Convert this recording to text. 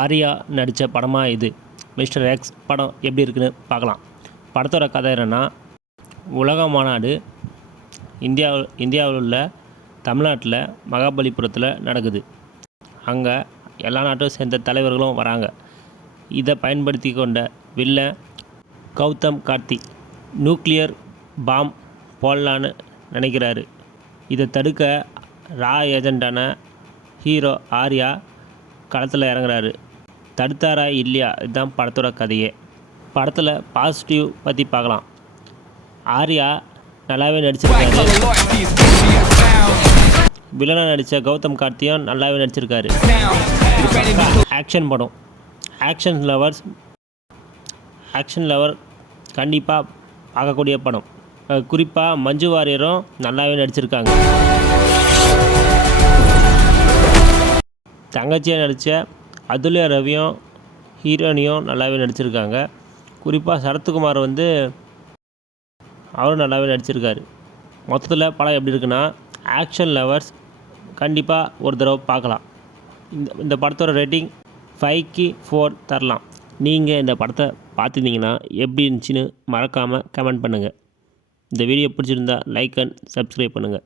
ஆர்யா நடித்த படமாக இது. மிஸ்டர் எக்ஸ் படம் எப்படி இருக்குன்னு பார்க்கலாம். படத்தோட கதை என்னென்னா, உலக மாநாடு இந்தியாவில் உள்ள தமிழ்நாட்டில் மகாபலிபுரத்தில் நடக்குது. அங்கே எல்லா நாட்டும் சேர்ந்த தலைவர்களும் வராங்க. இதை பயன்படுத்தி கொண்ட villain Gautham Karthik nuclear bomb போடலான்னு நினைக்கிறாரு. இதை தடுக்க ரா ஏஜெண்டான ஹீரோ ஆர்யா களத்தில் இறங்குறாரு. தடுத்தாரா இல்லையா, இதுதான் படத்தோட கதையே. படத்தில் பாசிட்டிவ் பற்றி பார்க்கலாம். ஆர்யா நல்லாவே நடிச்சிருக்காரு. வில்லனாக நடித்த கௌதம் கார்த்தியும் நல்லாவே நடிச்சிருக்காரு. ஆக்ஷன் படம். ஆக்ஷன் லவர் கண்டிப்பாக பார்க்கக்கூடிய படம். குறிப்பாக மஞ்சு வாரியரும் நல்லாவே நடிச்சிருக்காங்க. தங்கச்சியாக நடித்த அதுல்யா ரவியும் ஹீரோனியும் நல்லாவே நடிச்சிருக்காங்க. குறிப்பாக சரத்குமார் அவரும் நல்லாவே நடிச்சிருக்காரு. மொத்தத்தில் படம் எப்படி இருக்குன்னா, ஆக்ஷன் லவர்ஸ் கண்டிப்பாக ஒரு தடவை பார்க்கலாம். இந்த படத்தோட ரேட்டிங் 5க்கு 4 தரலாம். நீங்கள் இந்த படத்தை பார்த்துருந்தீங்கன்னா எப்படி இருந்துச்சுன்னு மறக்காமல் கமெண்ட் பண்ணுங்கள். இந்த வீடியோ பிடிச்சிருந்தா லைக் அண்ட் சப்ஸ்கிரைப் பண்ணுங்கள்.